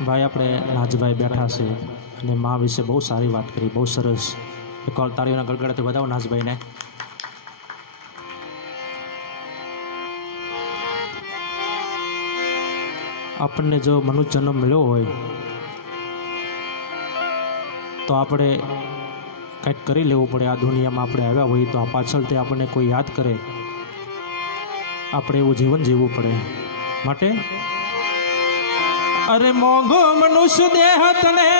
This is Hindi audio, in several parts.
ભાઈ આપણે નાજભાઈ બેઠા છે અને મા વિશે બહુ સારી વાત કરી, બહુ સરસ. એક વાર તાળીઓના ગડગડાથી વધાવો નાજભાઈને. આપણને જો મનુષ્ય જન્મ મળ્યો હોય તો આપણે કંઈક કરી લેવું પડે. આ દુનિયામાં આપણે આવ્યા હોઈએ તો આ પાછળથી આપણને કોઈ યાદ કરે, આપણે એવું જીવન જીવવું પડે. માટે અરે મોંઘો મનુષ્ય દેહ તને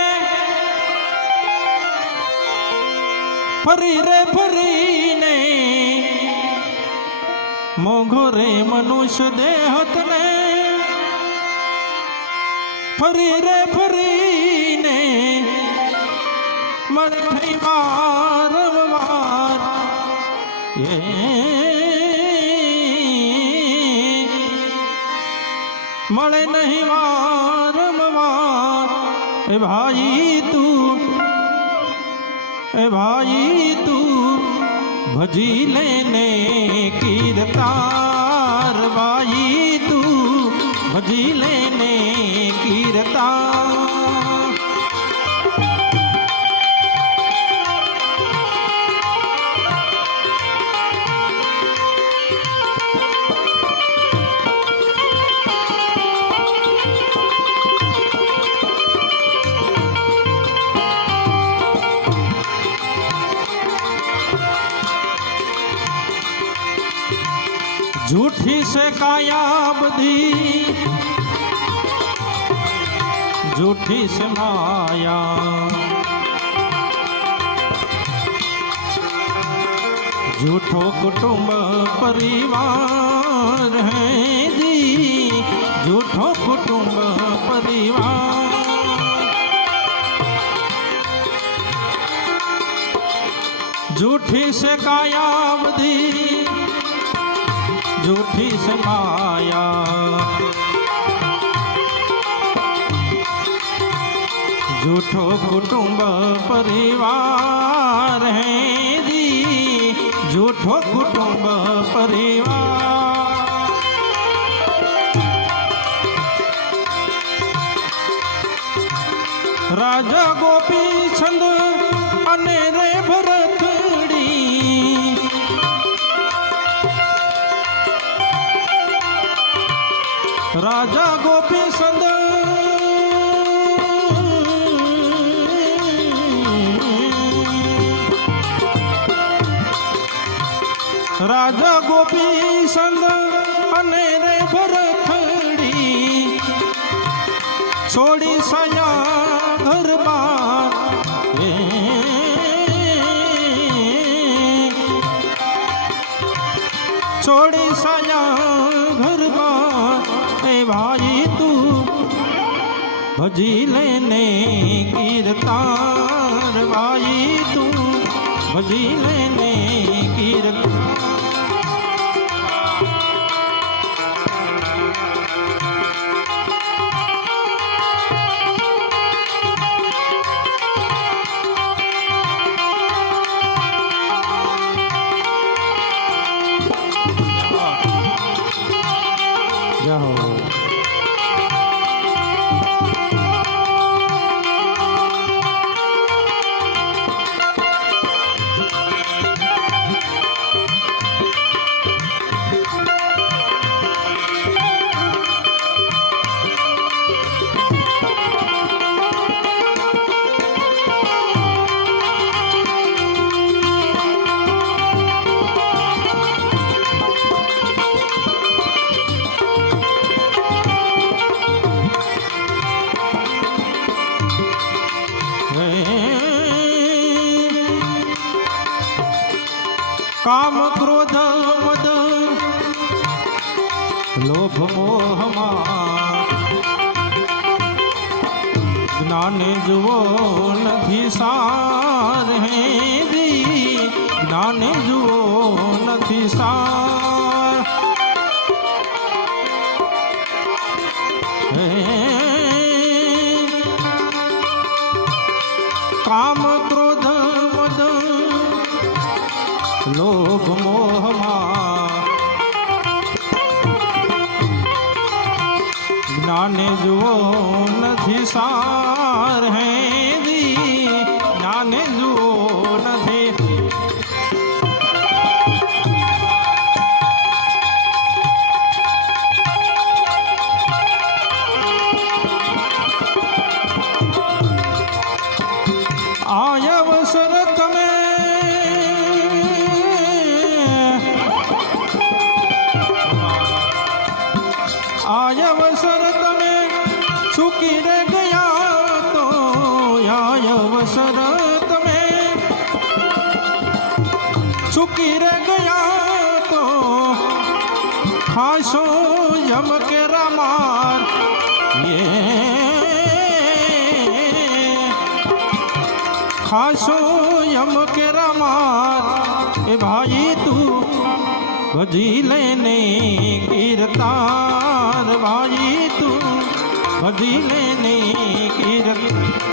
ફરી રે ફરીને, મોંઘો રે મનુષ્ય દેહ તને ફરી રે ફરીને મળે નહીં વારંવાર. મળે નહીં વારંવાર. એ ભાઈ તું ભજી લેને કીર્તાર. ભાઈ તું ભજી લેને કીર્તાર. झूठी से काया बधी, झूठी से माया, झूठो कुटुंब परिवार है जी, झूठो कुटुंब परिवार. झूठी से काया बधी, झूठी से माया, झूठो कुटुंब परिवार है जी, झूठो कुटुंब परिवार. राजा गोपी छंद अने रे भरतड़ी, राजा गोपी छंद राजा गोपी छंद अने रे भरतड़ी, छोड़ी सया घर बार. छोड़ी सया घर बार. भाई तू भजी लेने कीर्तार. भाई तू भजी लेने कीर्तार. काम क्रोध मद लोभ मोह ज्ञान जुओ नहीं सार है दी, ज्ञान जुओ नहीं सार. काम क्रोध मद लोभ मोह ज्ञान जुओ न નથી સાર હે દી નાને જુઓ નથી આય અવસર તમે આય અવસર તમે ચૂકી રે ગયા તો આય અવસર તમે ચૂકી રે ગયા તો ખાશો યમ કે રામાર खासो यम के रामार ए भाई तू भजी लेने कीरतार भाई तू भजी लेने कीरतार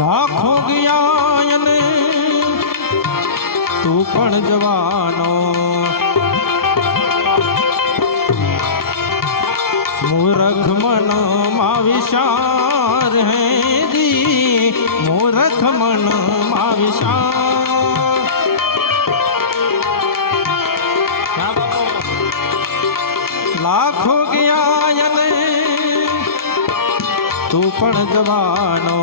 લાખો ગયા અને તું પણ જવાનો મૂરખ મનમાં વિચાર હે દી મૂરખ મનમાં વિચાર લાખો ગયા અને તું પણ જવાનો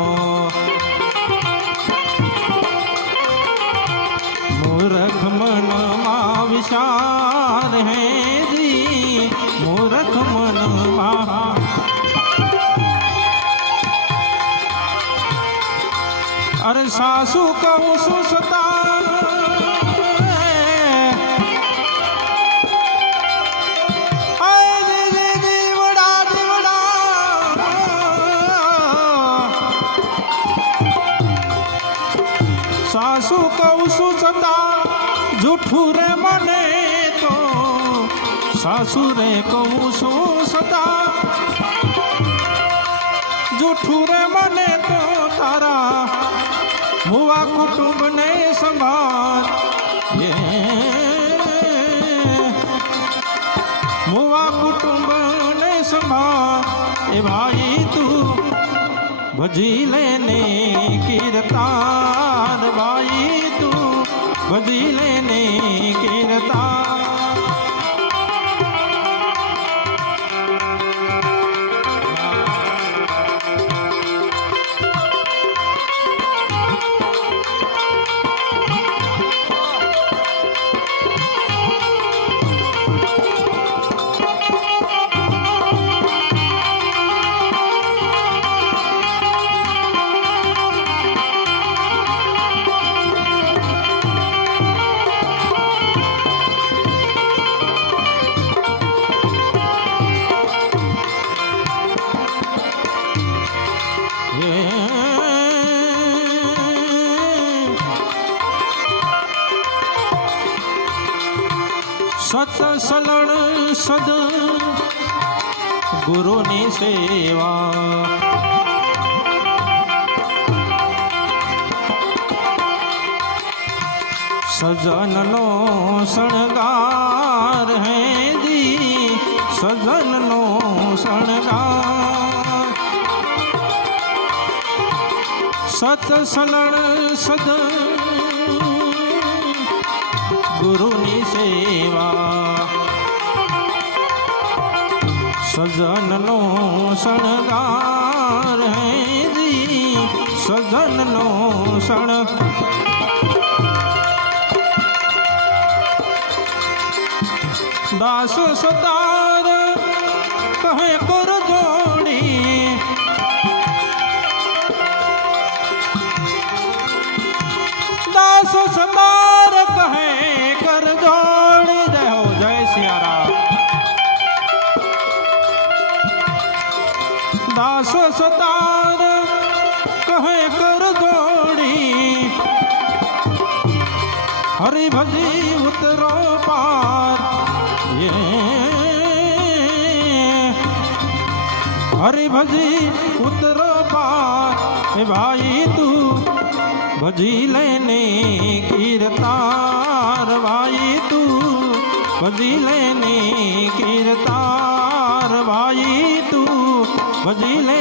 मूर्ख मन मा विचार है दी मूर्ख मन मा अरे सासू कहूँ सुसता सासू कहूँ सुसता जूठू रे मने तो सासू रे कहूँ सुसता जूठू रे मने तो तारा मुआ कुटुंब ने संभाल ये मुआ कुटुंब ने संभाल ए भाई तू भजी लेने कीरतार भाई तू भजी लेने कीरतार सत सलण सद गुरुनी सेवा सजननो शणगार है दी सजननो शणगार सत सलण सद गुरुनी सेवा सजननो शणगार है दी सजननो शण दास सतार कहे कर दास सतार कहे कर जोड़ी हरि भजी उतरो पार ये हरि भजी उतरो पार भाई तू भजी लेने कीरतार भाई तू भजी लेने कीरतार भाई तू भजी ले